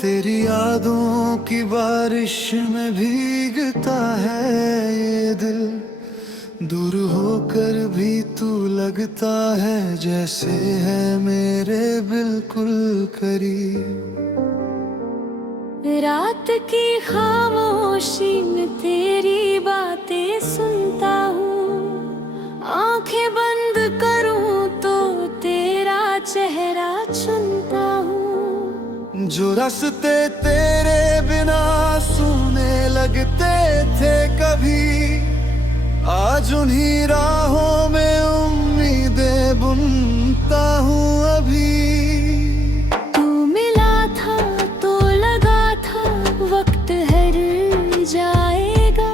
तेरी यादों की बारिश में भीगता है ये दिल, दूर होकर भी तू लगता है जैसे है मेरे बिल्कुल करीब। रात की खामोशी में तेरी बातें सुनता हूँ, आंखें बंद करूँ तो तेरा चेहरा चुनता हूँ। जो रास्ते तेरे बिना सुने लगते थे कभी, आज उन्हीं राहों में उम्मीदें बुनता हूँ अभी। तू मिला था तो लगा था वक्त हर जाएगा,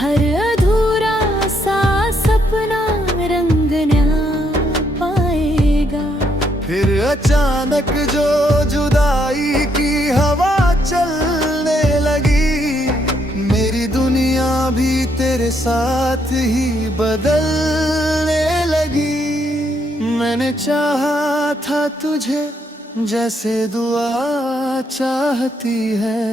हर अधूरा सा सपना रंग नया पाएगा। फिर अचानक जो जुदाई की हवा चलने लगी, मेरी दुनिया भी तेरे साथ ही बदलने लगी। मैंने चाहा था तुझे जैसे दुआ चाहती है,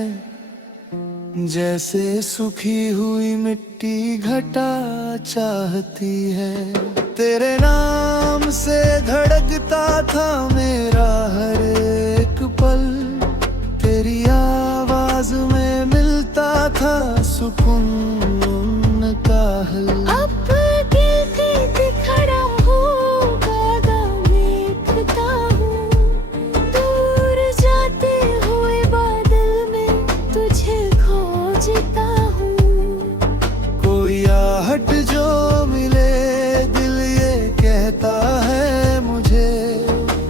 जैसे सूखी हुई मिट्टी घटा चाहती है। तेरे नाम से धड़कता था मेरा हर एक पल, तेरी आवाज में मिलता था सुकून का हल। अब गिरते खड़ा हूँ, कागा देखता हूँ, दूर जाते हुए बादल में तुझे खोजता हूँ। कोई आहट जो मिले दिल ये कहता है मुझे,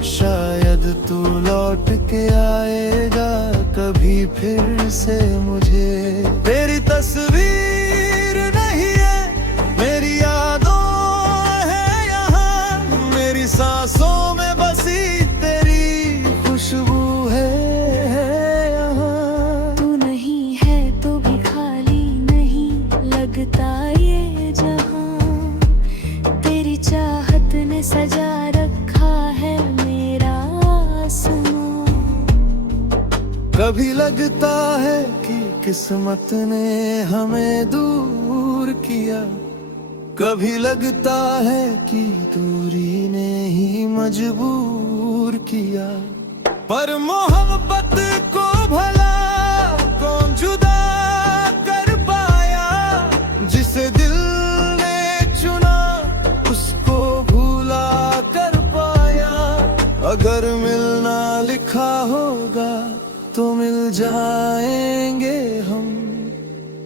शायद तू लौट के आएगा कभी फिर से मुझे। तेरी तस्वीर नहीं है मेरी यादों है यहाँ, मेरी सांसों में बसी तेरी खुशबू है यहाँ। तू नहीं है तो भी खाली नहीं लगता ये जहां, तेरी चाहत ने सजा रखा है मेरा आसमां। कभी लगता है कि किस्मत ने हमें दूर किया, कभी लगता है कि दूरी ने ही मजबूर किया। पर मोहब्बत को भला कौन जुदा कर पाया, जिसे दिल ने चुना उसको भूला कर पाया। अगर मिलना लिखा होगा तो मिल जाएंगे हम,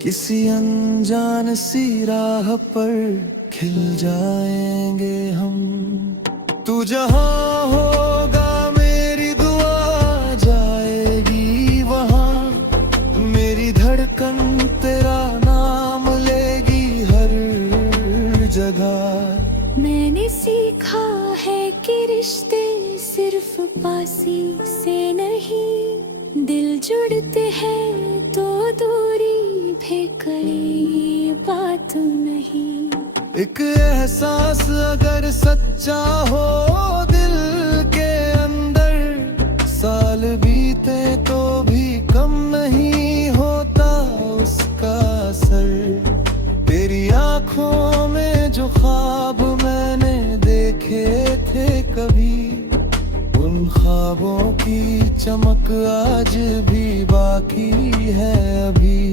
किसी अनजान सी राह पर खिल जाएंगे हम। तू जहाँ होगा मेरी दुआ जाएगी वहाँ, मेरी धड़कन तेरा नाम लेगी हर जगह। मैंने सीखा है कि रिश्ते सिर्फ पासी से नहीं, दिल जुड़ते हैं तो दूरी भी कोई बात नहीं। एक एहसास अगर सच्चा हो दिल के अंदर, साल बीते तो भी कम नहीं होता उसका असर। तेरी आंखों में जो ख्वाब मैंने देखे थे कभी, उन ख्वाबों की चमक आज भी बाकी है अभी।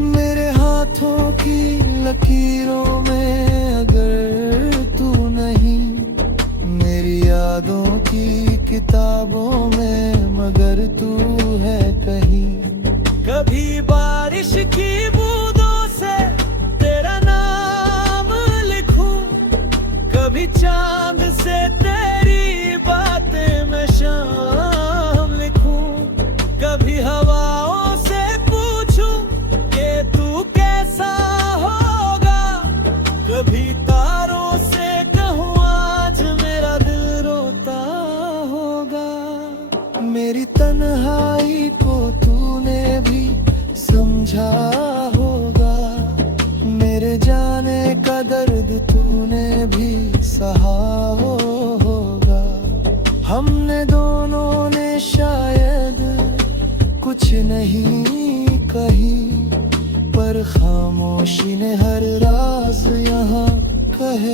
मेरे हाथों की लकीरों में अगर तू नहीं, मेरी यादों की किताबों में मगर तू है कहीं। कभी बारिश की बूंदों से तेरा नाम लिखूं, कभी चांद से तेरी बातें मैं शाम लिखूं, कभी हवाओं से पूछूं कि तू कैसा होगा, कभी तारों से कहूँ आज मेरा दिल रोता होगा। मेरी तन्हाई को तूने भी समझा होगा, मेरे जाने का दर्द तूने भी सहा होगा। हमने दोनों ने शायद कुछ नहीं कही, पर खामोशी ने हर राज यहाँ कह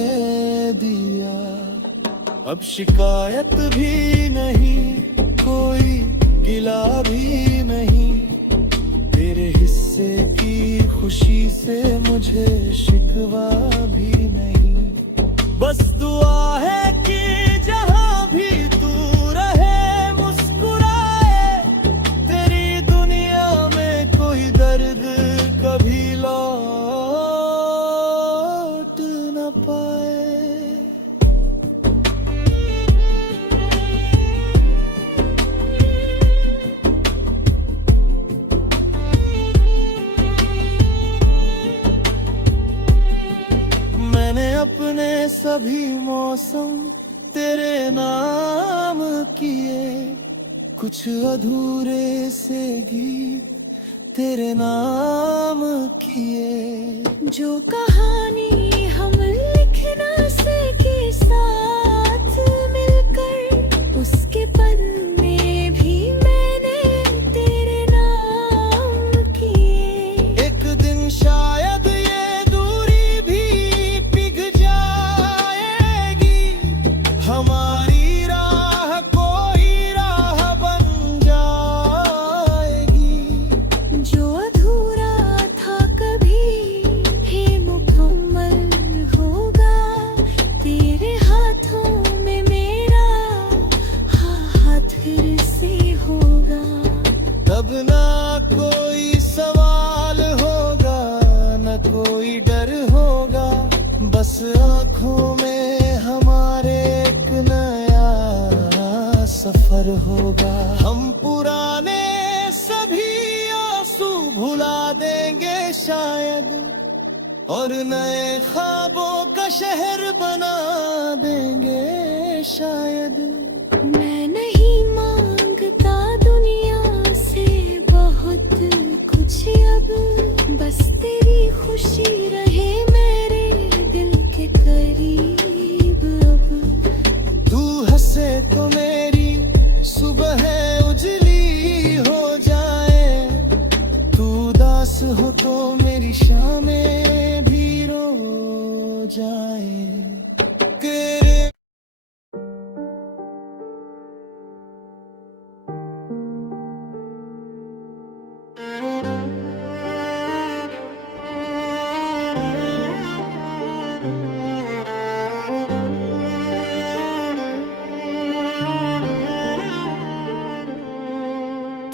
दिया। अब शिकायत भी नहीं, कोई गिला भी नहीं, तेरे हिस्से की खुशी से मुझे शिकवा भी नहीं। बस दुआ है कि जहाँ भी तू रहे मुस्कुराए, तेरी दुनिया में कोई दर्द कभी लौट न पाए। मैंने अपने सभी मौसम तेरे नाम किए, कुछ अधूरे से गीत तेरे नाम किए। जो कहानी हम लिख ना सके साथ मिलकर, उसके पन्ने भी मैंने तेरे नाम किए। एक दिन शायद ये दूरी भी पिघ जाएगी, हमारी राह कोई राह बन जाएगी। जो अधूरा था कभी ही मुकम्मल होगा, तेरे हाथों में मेरा हाथ फिर से होगा। तब ना कोई सवाल होगा, न कोई डर होगा, बस आँखों में हमारे एक नया सफर होगा। हम पुराने सभी आंसू भुला देंगे शायद, और नए ख्वाबों का शहर बना देंगे शायद। मैं नहीं मांगता दुनिया से बहुत कुछ अब, बस तेरी खुशी रहे मेरे दिल के करीब अब। तू हंसे तो मेरी सुबह उजली हो जाए, तू उदास हो तो मेरी शामें भी रो जाए। तेरे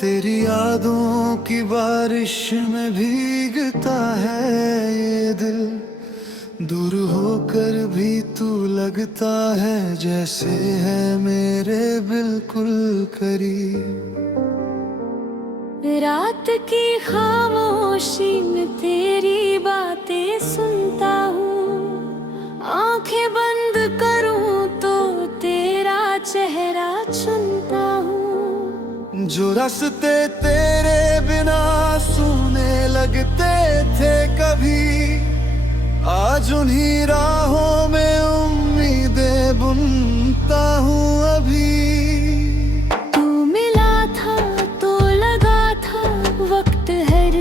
तेरी यादों की बारिश में भीगता है ये दिल, दूर होकर भी तू लगता है जैसे है मेरे बिल्कुल करीब। रात की खामोशी में तेरी बातें सुनता हूँ, आंखें बंद करूँ तो तेरा चेहरा चुनता हूँ। जो रास्ते तेरे बिना सूने लगते थे कभी, आज उन्हीं राहों में उम्मीदें बुनता हूँ अभी। तू मिला था तो लगा था वक्त हर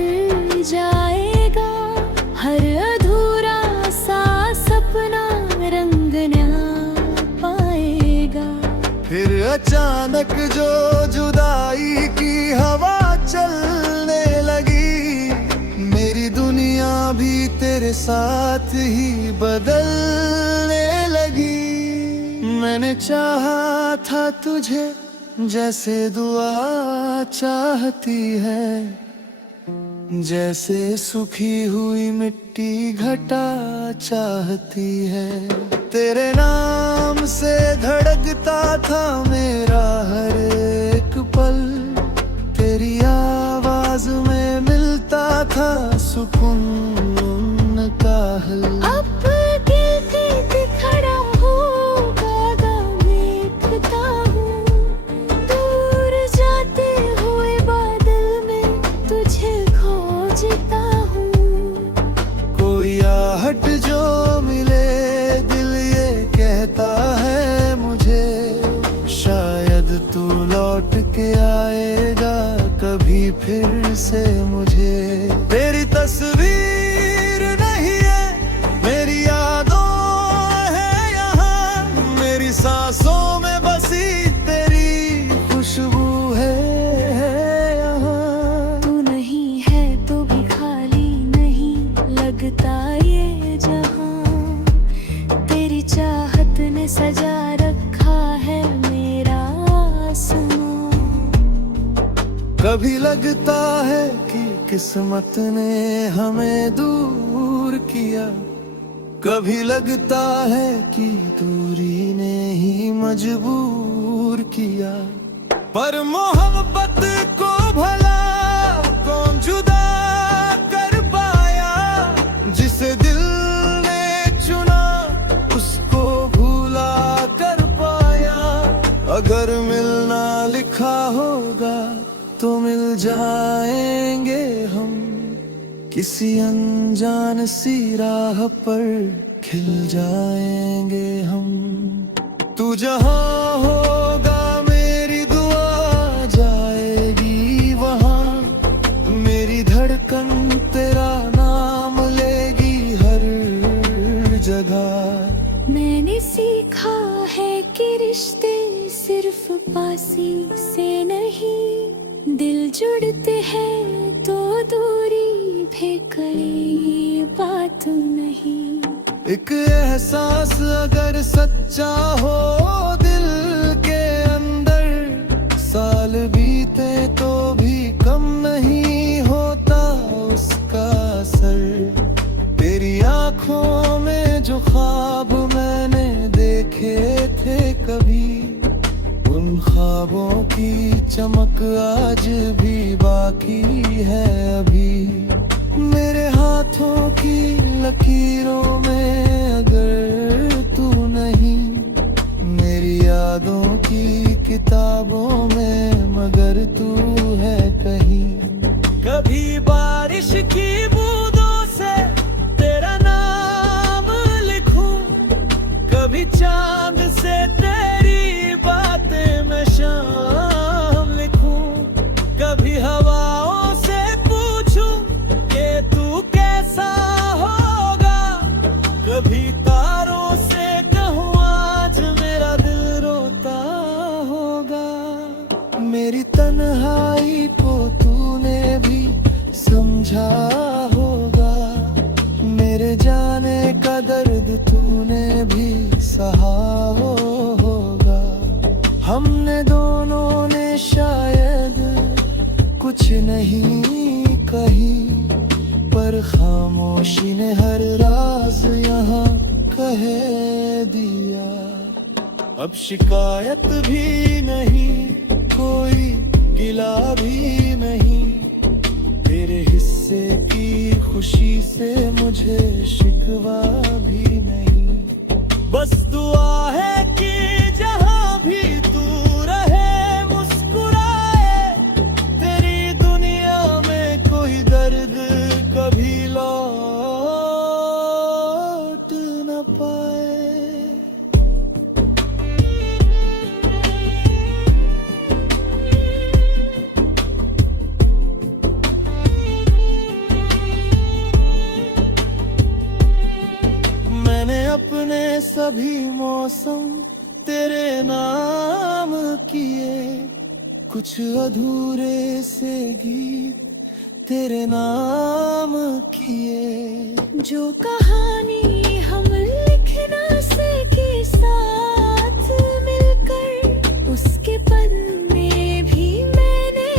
जाएगा, हर अधूरा सा सपना रंग न पाएगा। फिर अचानक जो जुदाई की हवा चलने लगी, मेरी दुनिया भी तेरे साथ ही बदलने लगी। मैंने चाहा था तुझे जैसे दुआ चाहती है, जैसे सूखी हुई मिट्टी घटा चाहती है। तेरे नाम से धड़कता था मेरा हर एक पल, तेरी आवाज में मिलता था सुकून का हल। अब गिरते खड़ा हूँ, गागा देखता हूँ, दूर जाते हुए बादल में तुझे खोजता हूँ। कोई आहट जो मिले दिल ये कहता है मुझे, शायद तू लौट के आएगा कभी फिर से मुझे। तेरी तस्वीर नहीं है, मेरी यादों है यहाँ, मेरी सांसों में बसी तेरी खुशबू है यहाँ। तू नहीं है तो भी खाली नहीं लगता ये जहां, तेरी चाहत ने सजा रखा है मेरा आसमां। कभी लगता है कि किस्मत ने हमें दूर किया, कभी लगता है कि दूरी ने ही मजबूर किया। पर मोहब्बत को भला कौन जुदा कर पाया, जिसे दिल ने चुना उसको भूला कर पाया। अगर मिलना लिखा होगा तो मिल जाएंगे हम, किसी अनजान सी राह पर खिल जाएंगे हम। तू जहाँ होगा मेरी दुआ जाएगी वहाँ, मेरी धड़कन तेरा नाम लेगी हर जगह। मैंने सीखा है कि रिश्ते सिर्फ पासी से नहीं, दिल जुड़ते हैं तो दूरी भी कोई बात नहीं। एक एहसास अगर सच्चा हो दिल के अंदर, साल बीते तो भी कम नहीं होता उसका असर। तेरी आंखों में जो ख्वाब मैंने देखे थे कभी, उन ख्वाबों की चमक आज भी बाकी है अभी। मेरे हाथों की लकीरों में अगर तू नहीं, मेरी यादों की किताबों में मगर तू है कहीं। कभी बारिश की बूंदों से तेरा नाम लिखूं, कभी चांद से तेरी बातें मैं शाम लिखूं, कभी हवाओं से पूछूं कि तू कैसा होगा, कभी तारों से कहूँ आज मेरा दिल रोता होगा। मेरी तन्हाई को तूने भी समझा होगा, मेरे जाने का दर्द तूने भी सहा होगा। हमने दोनों ने शायद कुछ नहीं कही, पर खामोशी ने हर राज यहाँ कह दिया। अब शिकायत भी नहीं, कोई गिला भी नहीं, तेरे हिस्से की खुशी से मुझे शिकवा भी नहीं। बस दुआ है कि जहाँ भी तू रहे मुस्कुराए, तेरी दुनिया में कोई दर्द कभी लौट न पाए। मैंने अपने सभी मौसम तेरे नाम किए, कुछ अधूरे से गीत तेरे नाम किए। जो कहानी हम लिखना सीखे साथ मिलकर, उसके पन्ने भी मैंने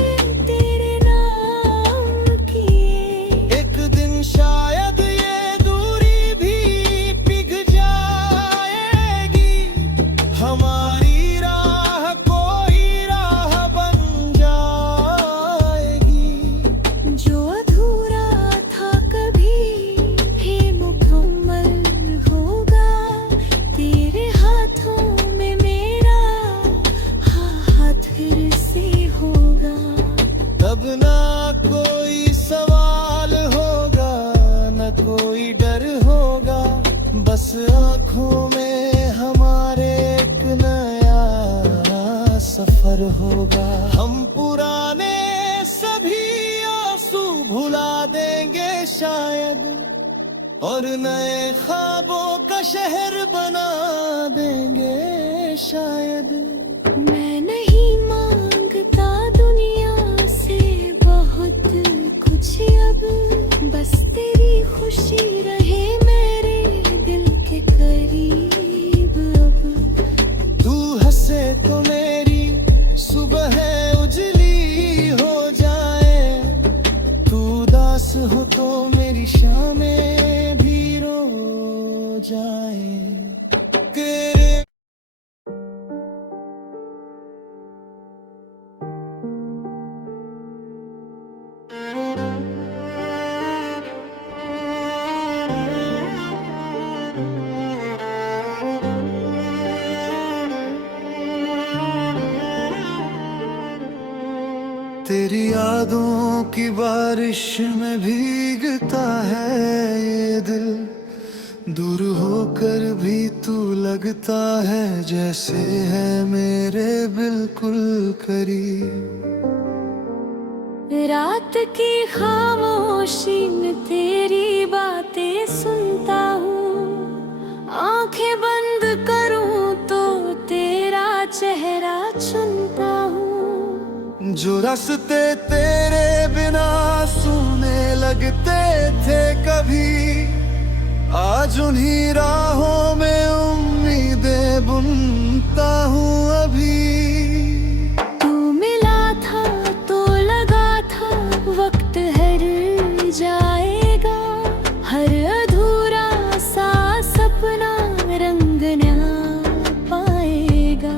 तेरे नाम किए। एक दिन शायद ये दूरी भी पिघल जाएगी, हमारी राह कोई राह बन जाएगी। जो अधूरा था कभी भी मुकम्मल होगा, तेरे हाथों में मेरा हाथ फिर से होगा। तब ना कोई सवाल होगा, न कोई डर होगा, बस आँखों में हमारे एक नया सफर होगा। हम पुराने सभी शायद, और नए ख्वाबों का शहर बना देंगे शायद। मैं नहीं मांगता दुनिया से बहुत कुछ अब, बस तेरी खुशी रहे मेरे दिल के करीब अब। तू हंसे तो मेरी सुबह उजली हो जाए, तू उदास हो तो मेरी शामें भी रो जाए। तेरे तेरी यादों की बारिश में भीगता है ये दिल, दूर होकर भी तू लगता है जैसे है मेरे बिल्कुल करीब। रात की खामोशी में तेरी बातें सुनता हूँ, आंखें बंद करूँ तो तेरा चेहरा चुनता हूँ। जो रास्ते तेरे बिना सुने लगते थे कभी, आज उन्हीं राहों में उम्मीदें बुनता हूँ अभी। तू मिला था तो लगा था वक्त हर जाएगा, हर अधूरा सा सपना रंग नया पाएगा।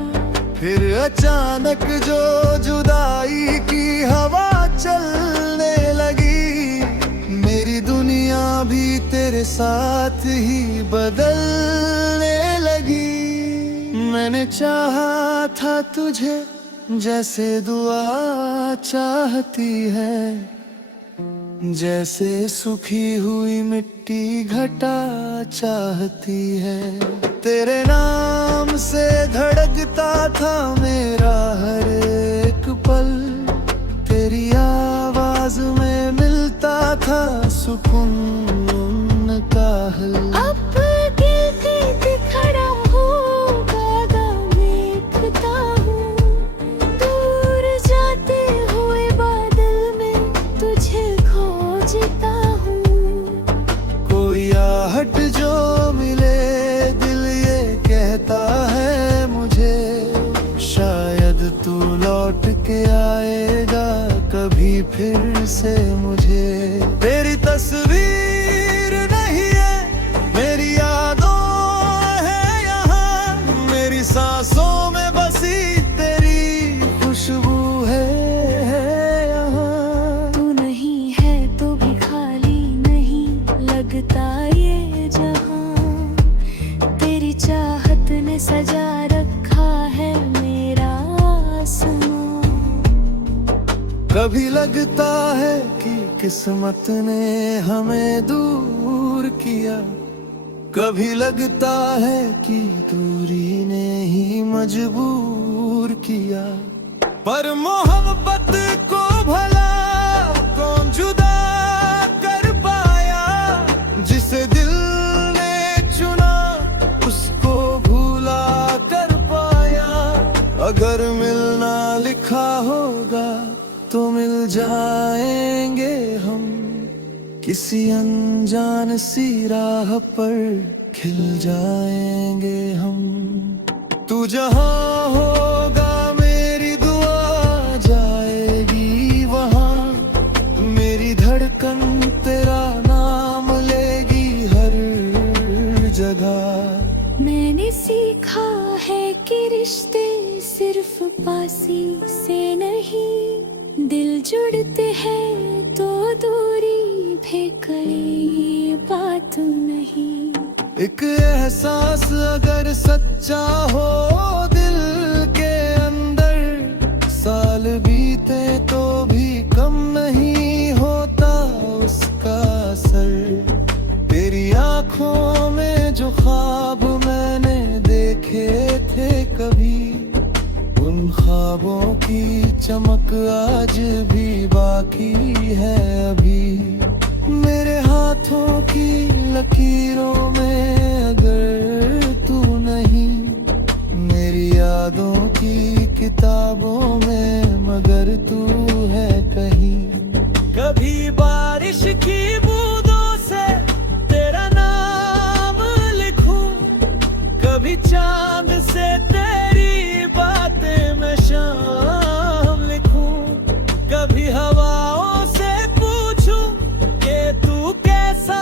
फिर अचानक जो जुदाई की हवा चलने लगी, मेरी दुनिया भी तेरे साथ ही बदलने लगी। मैंने चाहा था तुझे जैसे दुआ चाहती है, जैसे सूखी हुई मिट्टी घटा चाहती है। तेरे नाम से धड़कता था मेरा हर एक पल, तेरी आवाज में मिलता था सुकून का हल। अब गिरते खड़ा होगा देखता हूँ, दूर जाते हुए बादल में तुझे खोजता हूँ। कोई आहट जो मिले दिल ये कहता है मुझे, शायद तू लौट के आएगा कभी फिर से मुझे। तेरी तस्वीर नहीं है मेरी यादों है यहाँ, मेरी सांसों में बसी तेरी खुशबू है यहाँ। तू नहीं है तो भी खाली नहीं लगता ये जहां, तेरी चाहत ने सजा रखा है मेरा आसमां। कभी लगता है कि किस्मत ने हमें दूर किया, कभी लगता है कि दूरी ने ही मजबूर किया। पर मोहब्बत को भला कौन जुदा कर पाया, जिसे दिल ने चुना उसको भूला कर पाया। अगर मिलना लिखा होगा तो मिल जाएंगे हम, किसी अनजान सी राह पर खिल जाएंगे हम। तू जहाँ होगा मेरी दुआ जाएगी वहाँ, मेरी धड़कन तेरा नाम लेगी हर जगह। मैंने सीखा है कि रिश्ते सिर्फ पासी से नहीं, दिल जुड़ते हैं तो दूरी भी कोई बात नहीं। एक एहसास अगर सच्चा हो दिल के अंदर, साल बीते तो भी कम नहीं होता उसका असर। तेरी आंखों में जो ख्वाब मैंने देखे थे कभी, उन ख्वाबों की चमक आज भी बाकी है अभी। मेरे हाथों लकीरों में अगर तू नहीं, मेरी यादों की किताबों में मगर तू है कहीं। कभी बारिश की बूंदों से तेरा नाम लिखूं, कभी चांद से तेरी बातें मैं शाम लिखूं, कभी हवाओं से पूछूं कि तू कैसा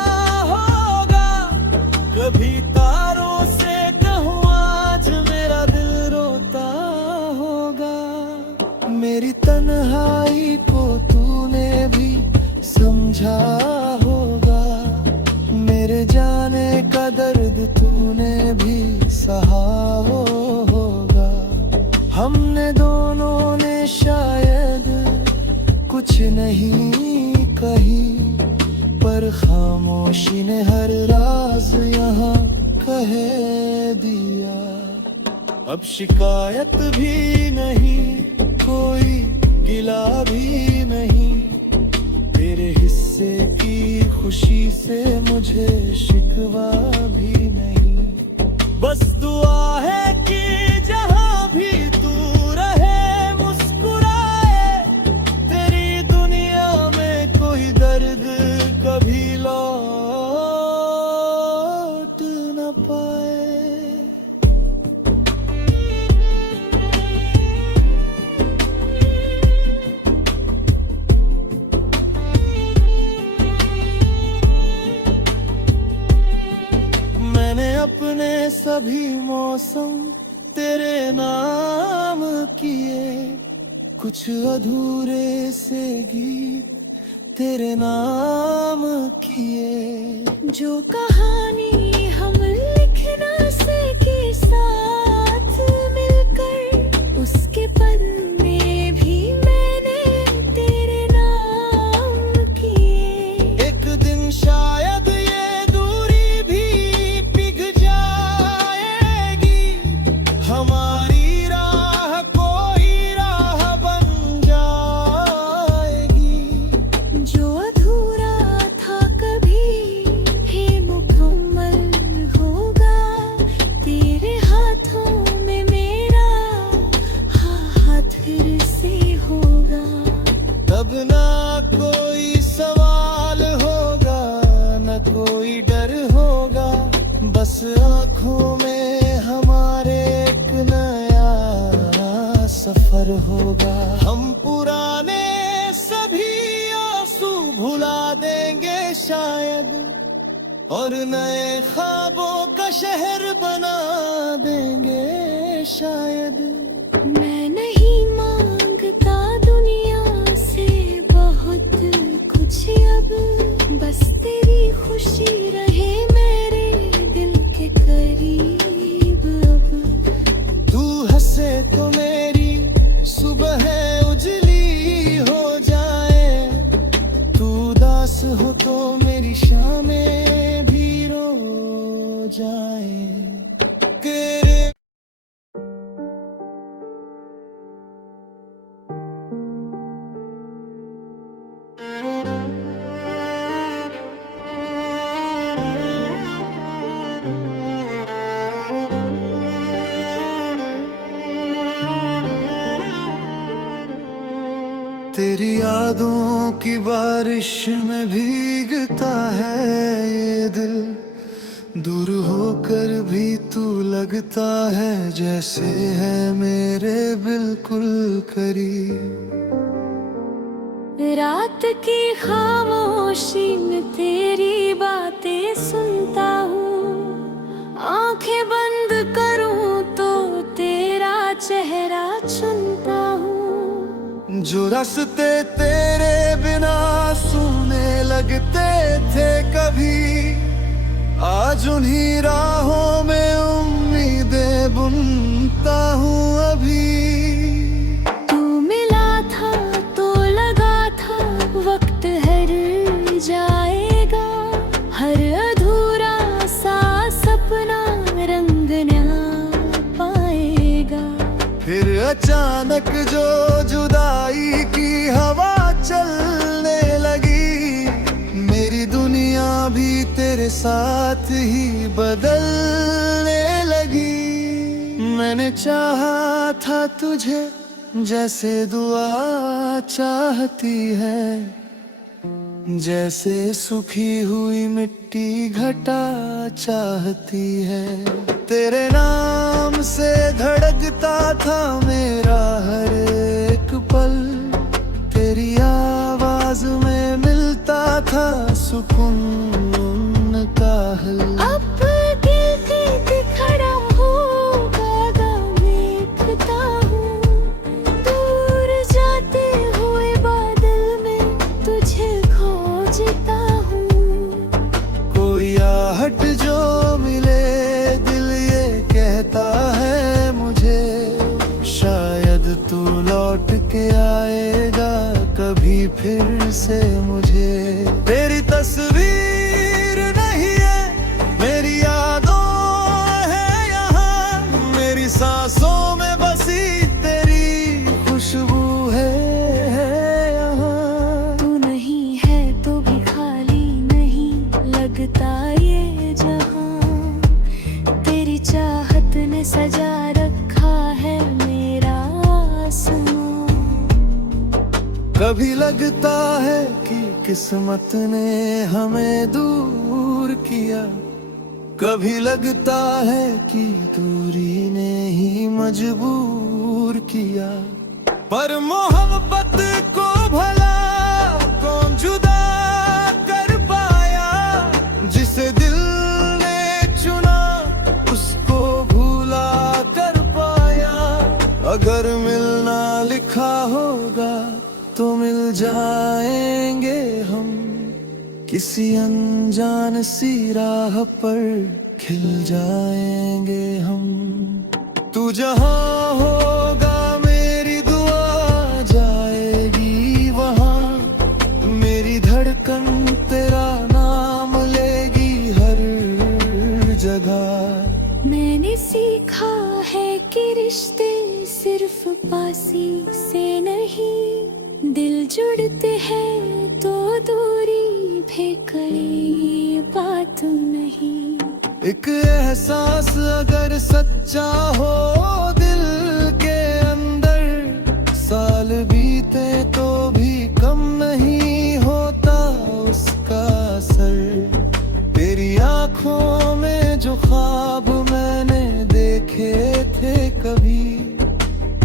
होगा, कभी तारों से कहूँ आज मेरा दिल रोता होगा। मेरी तन्हाई को तूने भी समझा होगा, मेरे जाने का दर्द तूने भी सहा होगा। हमने दोनों ने शायद कुछ नहीं कही, पर खामोशी ने हर राज यहाँ कह दिया। अब शिकायत भी नहीं, कोई गिला भी नहीं, तेरे हिस्से की खुशी से मुझे शिकवा भी नहीं। बस दुआ है कि जहाँ भी तू रहे मुस्कुराए, तेरी दुनिया में कोई दर्द कभी लौट न पाए। मैंने अपने सभी मौसम तेरे नाम किए, कुछ अधूरे से गीत तेरे नाम किए। जो कहानी हम लिख ना सके साथ मिलकर, उसके पन्ने भी मैंने तेरे नाम किए। एक दिन शायद ये दूरी भी पिघ जाएगी, हमारी राह कोई राह बन जाएगी। जो अधूरा था कभी भी मुकम्मल होगा, तेरे हाथों में मेरा हाथ फिर से होगा। तब ना कोई सवाल होगा, न कोई डर होगा, बस आँखों में हमारे एक नया सफर होगा। हम पुराने सभी आंसू भुला देंगे शायद, और नए ख्वाबों का शहर बना देंगे शायद। मैं नहीं मांगता दुनिया से बहुत कुछ अब, बस तेरी खुशी रहे मेरे दिल के करीब अब। तू हंसे तो मेरी सुबह उजली हो जाए, तू उदास हो तो मेरी शामें भी रो जाए। तेरे तेरी यादों की बारिश में भीगता है ये दिल, दूर होकर भी तू लगता है जैसे है मेरे बिल्कुल करीब। रात की खामोशी में तेरी बातें सुनता हूँ, आंखें बंद करूँ तो तेरा चेहरा चुनता हूँ। जो रास्ते तेरे बिना सुने लगते थे कभी, आज उन्हीं राहों में उम्मीदें बुनता हूँ अभी। तू मिला था तो लगा था वक्त हर जाएगा, हर अधूरा सा सपना रंग न पाएगा। फिर अचानक जो जुदाई की हवा चलने लगी, मेरी दुनिया भी तेरे मेरे साथ ही बदलने लगी। मैंने चाहा था तुझे जैसे दुआ चाहती है, जैसे सूखी हुई मिट्टी घटा चाहती है। तेरे नाम से धड़कता था मेरा हर एक पल, तेरी आवाज में मिलता था सुकून का हल। अब गिरते खड़ा हूँ, गागा देखता हूँ, दूर जाते हुए बादल में तुझे खोजता हूँ। कोई आहट जो मिले दिल ये कहता है मुझे, शायद तू लौट के आएगा कभी फिर से मुझे। तेरी तस्वीर नहीं है मेरी यादों है यहाँ, मेरी सांसों में बसी तेरी खुशबू है यहाँ। तू नहीं है तो भी खाली नहीं लगता ये जहां, तेरी चाहत ने सजा रखा है मेरा आसमां। कभी लगता है कि किस्मत ने हमें दूर किया, कभी लगता है कि दूरी ने ही मजबूर किया। पर मोहब्बत को भला कौन जुदा कर पाया, जिसे दिल ने चुना उसको भूला कर पाया। अगर मिलना लिखा होगा तो मिल जाएंगे हम, किसी अनजान सी राह पर खिल जाएंगे हम। तू जहाँ होगा मेरी दुआ जाएगी वहाँ, मेरी धड़कन तेरा नाम लेगी हर जगह। मैंने सीखा है कि रिश्ते सिर्फ पासी से नहीं, दिल जुड़ते हैं तो दूरी भी कोई बात नहीं। एक एहसास अगर सच्चा हो दिल के अंदर, साल बीते तो भी कम नहीं होता उसका असर। तेरी आंखों में जो ख्वाब मैंने देखे थे कभी,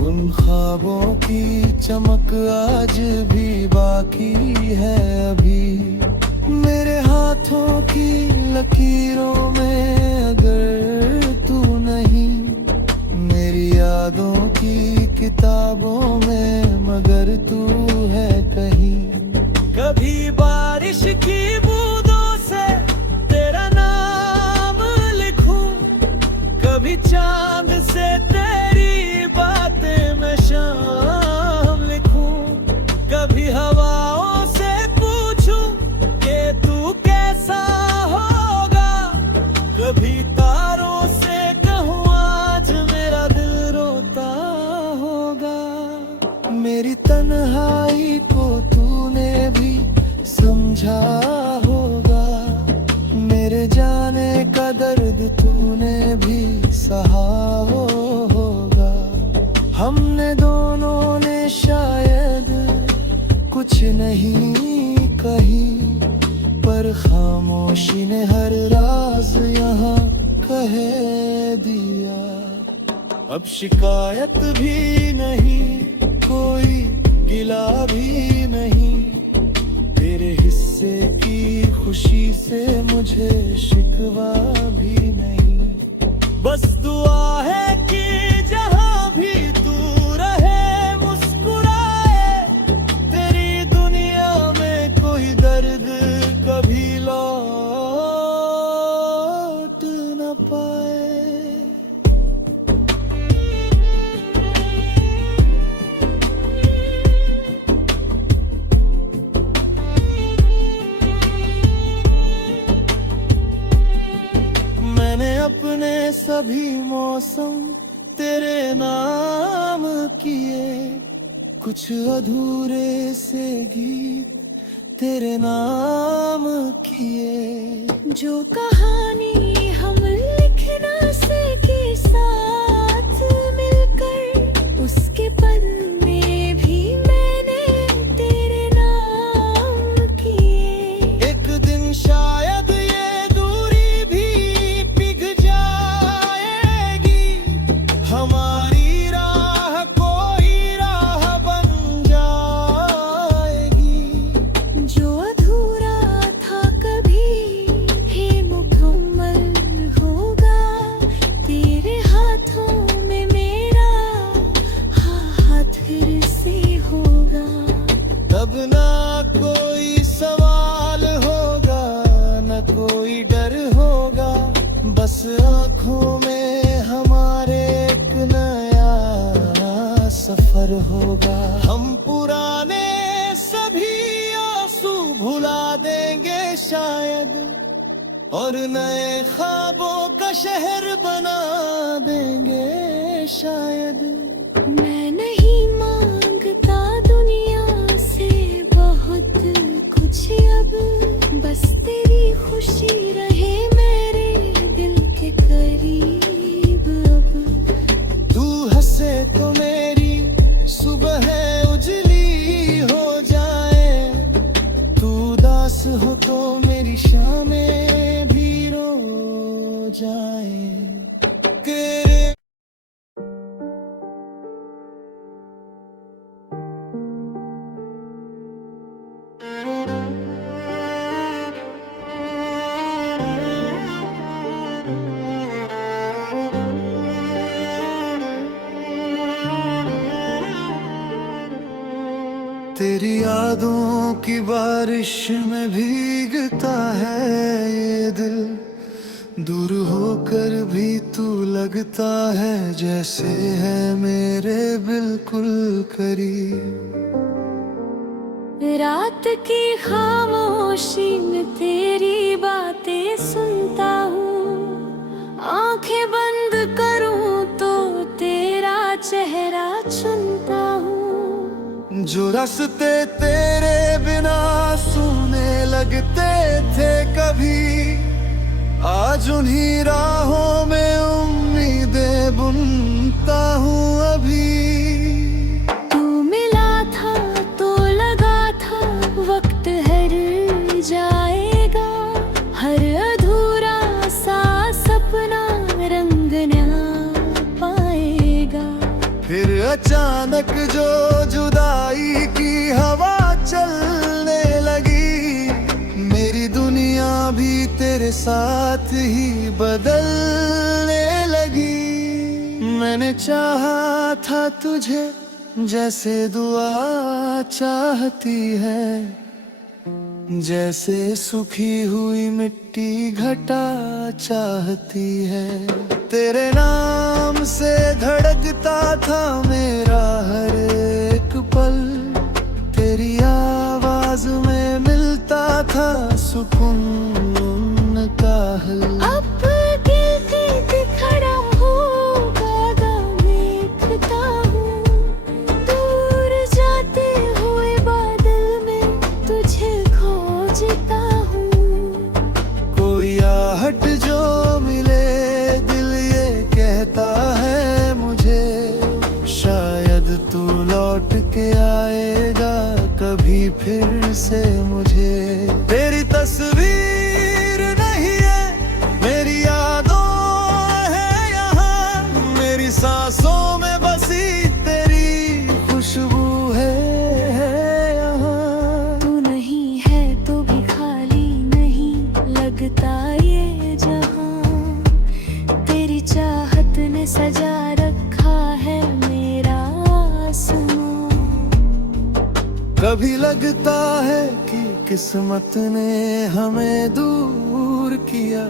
उन ख्वाबों की चमक आज भी बाकी है अभी। मेरे हाथों की लकीरों में अगर तू नहीं, मेरी यादों की किताबों में मगर तू है कहीं। कभी बारिश की बूंदों से तेरा नाम लिखूं, कभी चांद से तेरी बातें मैं शाम लिखूं, कभी हवाओं से पूछूं कि तू कैसा होगा, कभी तारों से कहूँ आज मेरा दिल रोता होगा। मेरी तन्हाई को तूने भी समझा होगा, मेरे जाने का दर्द तूने भी सहा होगा। हमने दोनों ने शायद कुछ नहीं कही, पर खामोशी ने हर राज यहाँ कह दिया। अब शिकायत भी नहीं, कोई गिला भी नहीं, तेरे हिस्से की खुशी से मुझे शिकवा भी नहीं। बस दुआ है कि जहाँ भी तू रहे मुस्कुराए, तेरी दुनिया में कोई दर्द कभी लौट न पाए। मैंने अपने सभी मौसम तेरे नाम किए, कुछ अधूरे से गीत तेरे नाम किए। जो कहानी हम लिखना सीखे साथ मिलकर, उसके पन्ने भी मैंने तेरे नाम किए। एक दिन शायद ये दूरी भी पिघ जाएगी, हमारी राह कोई राह बन जाएगी। जो अधूरा था कभी हे मुकम्मल होगा, तेरे हाथों में मेरा हाथ फिर से होगा। तब ना कोई सवाल होगा, न कोई डर होगा, बस आँखों में हमारे एक नया सफर होगा। हम पुराने सभी आंसू भुला देंगे शायद, और नए ख्वाबों का शहर बना देंगे शायद। मैं नहीं मांगता दुनिया से बहुत कुछ अब, बस तेरी खुशी रहे मेरे दिल के करीब अब। तू हंसे तो मेरी सुबह उजली हो जाए, तू उदास हो तो मेरी शामें भी रो जाए। तेरे तेरी यादों की बारिश में भीगता है ये दिल, दूर होकर भी तू लगता है जैसे है मेरे बिल्कुल करीब। रात की खामोशी में तेरी बातें सुनता हूँ, आंखें बंद करूँ तो तेरा चेहरा चुनता हूँ। जो रास्ते तेरे बिना सुने लगते थे कभी, आज उन्हीं राहों में उम्मीदें बुनता हूँ अभी। तू मिला था तो लगा था वक्त हर जाएगा, हर अधूरा सा सपना रंग न पाएगा। फिर अचानक जो जुदाई की हवा चलने लगी, मेरी दुनिया भी तेरे साथ ही बदलने लगी। मैंने चाहा था तुझे जैसे दुआ चाहती है, जैसे सूखी हुई मिट्टी घटा चाहती है। तेरे नाम से धड़कता था मेरा हर एक पल, तेरी आवाज में मिलता था सुकून का हल। अब गिरते खड़ा होगा देखता हूँ, दूर जाते हुए बादल में तुझे खोजता हूँ। कोई आहट जो मिले दिल ये कहता है मुझे, शायद तू लौट के आएगा कभी फिर से मुझे। तेरी तस्वीर नहीं है मेरी यादों है यहाँ, मेरी सांसों में बसी तेरी खुशबू है यहाँ। तू नहीं है तो भी खाली नहीं लगता ये जहां, तेरी चाहत ने सजा रखा है मेरा आसमां। कभी लगता है कि किस्मत ने हमें दूर किया,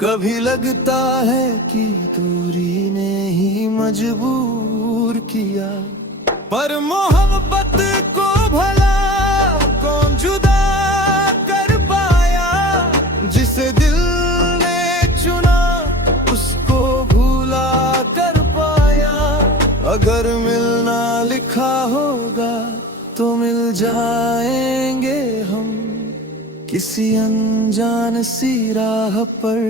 कभी लगता है कि दूरी ने ही मजबूर किया। पर मोहब्बत को भला कौन जुदा कर पाया, जिसे दिल ने चुना उसको भूला कर पाया। अगर मिलना लिखा होगा तो मिल जाएंगे हम, किसी अनजान सी राह पर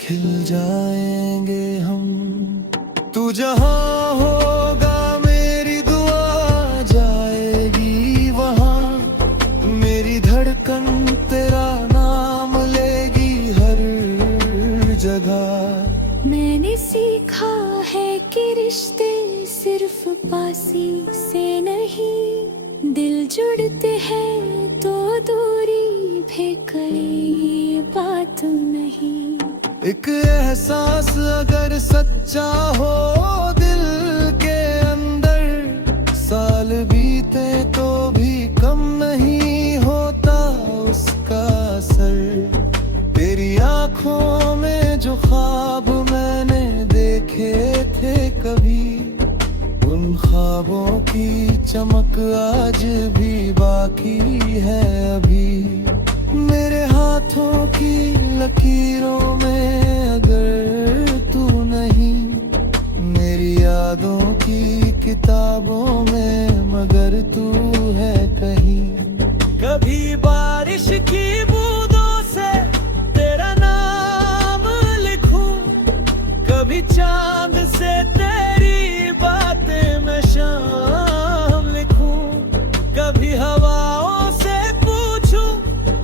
खिल जाएंगे हम। तू जहां होगा मेरी दुआ जाएगी वहां, मेरी धड़कन तेरा नाम लेगी हर जगह। मैंने सीखा है कि रिश्ते सिर्फ पासी से नहीं, दिल जुड़ते हैं तो दूरी भी कोई बात नहीं। एक एहसास अगर सच्चा हो दिल के अंदर, साल बीते तो भी कम नहीं होता उसका असर। तेरी आंखों में जो ख्वाब मैंने देखे थे कभी, उन ख्वाबों की चमक आज भी बाकी है अभी। मेरे हाथों की लकीरों में अगर तू नहीं, मेरी यादों की किताबों में मगर तू है कहीं। कभी बारिश की बूंदों से तेरा नाम लिखूं, कभी चांद से तेरी बातें मैं शाम लिखूं, कभी हवाओं से पूछूं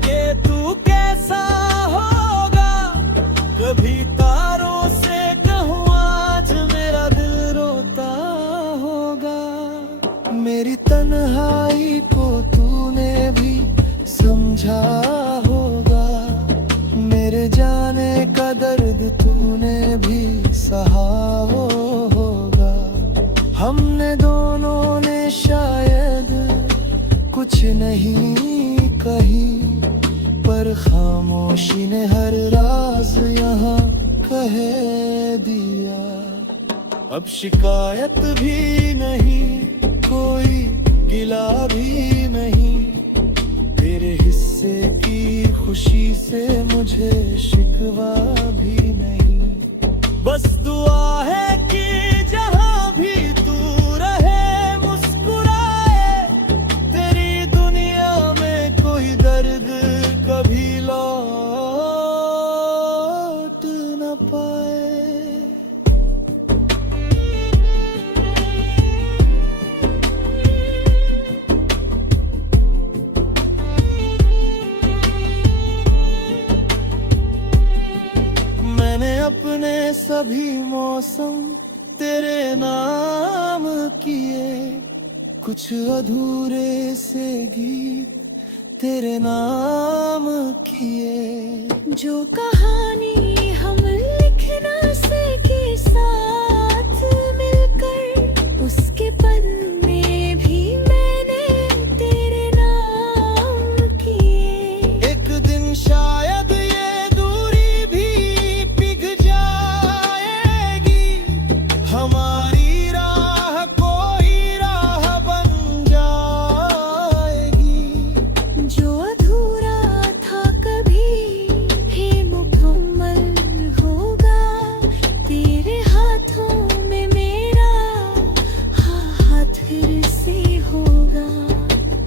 कि तू कैसा होगा, कभी तारों से कहूँ आज मेरा दिल रोता होगा। मेरी तन्हाई को तूने भी समझा होगा, मेरे जाने का दर्द तूने भी सहा होगा। हमने दोनों ने शायद कुछ नहीं कही, पर खामोशी ने हर राज यहाँ कह दिया। अब शिकायत भी नहीं, कोई गिला भी नहीं, तेरे हिस्से की खुशी से मुझे शिकवा भी नहीं। बस दुआ है कि जहाँ भी तू रहे मुस्कुराए, तेरी दुनिया में कोई दर्द कभी लौट न पाए। मैंने अपने सभी मौसम तेरे नाम किए, कुछ अधूरे से गीत तेरे नाम किए। जो कहानी हम लिख ना सके साथ मिलकर, उसके पन्ने भी मैंने तेरे नाम किए। एक दिन शायद ये दूरी भी पिघ जाएगी, हमारी राह कोई राह बन जाएगी। जो अधूरा था कभी भी मुकम्मल होगा, तेरे हाथों में मेरा हाथ फिर से होगा।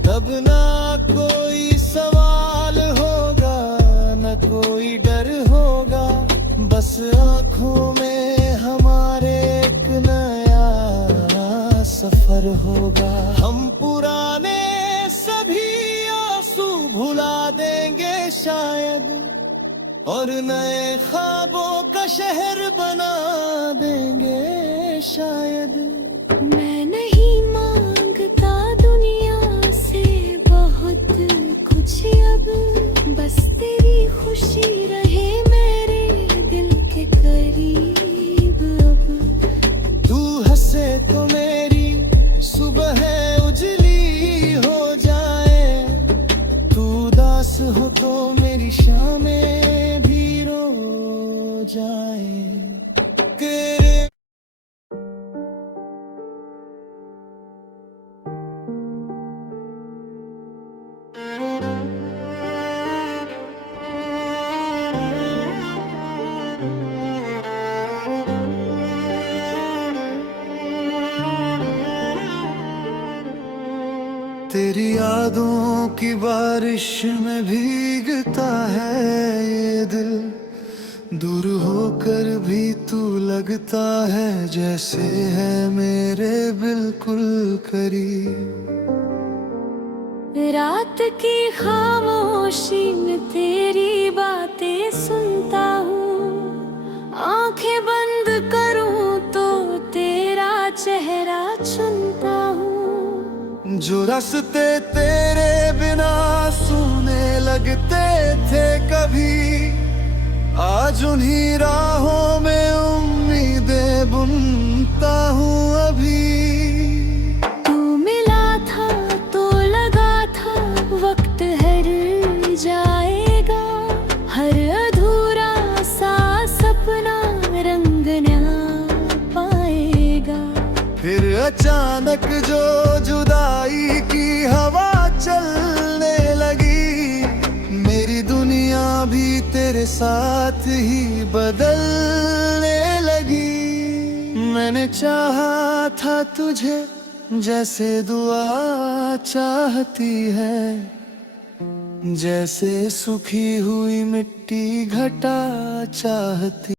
तब ना कोई सवाल होगा, न कोई डर होगा, बस आँखों में हमारे एक नया सफर होगा। हम पुराने सभी आंसू भुला देंगे शायद, और नए ख्वाबों का शहर बना देंगे शायद। मैं नहीं मांगता दुनिया से बहुत कुछ अब, बस तेरी खुशी रहे मेरे दिल के करीब अब। तू हंसे तो मेरी सुबह उजली हो जाए, तू उदास हो तो मेरी शामें भी रो जाए। तेरे तेरी यादों की बारिश में भीगता है ये दिल, दूर होकर भी तू लगता है जैसे है मेरे बिल्कुल करीब। रात की खामोशी में तेरी बातें सुनता हूँ, आंखें बंद करूँ तो तेरा चेहरा चुनता हूँ। जो रास्ते तेरे बिना सूने लगते थे कभी, आज उन्हीं राहों में उम्मीदें बुनता हूँ अभी। तू मिला था तो लगा था वक्त हर जाएगा, हर अधूरा सा सपना रंग नया पाएगा। फिर अचानक जो जुदाई की हवा चलने लगी, मेरी दुनिया भी तेरे साथ ही बदलने लगी। मैंने चाहा था तुझे जैसे दुआ चाहती है, जैसे सूखी हुई मिट्टी घटा चाहती।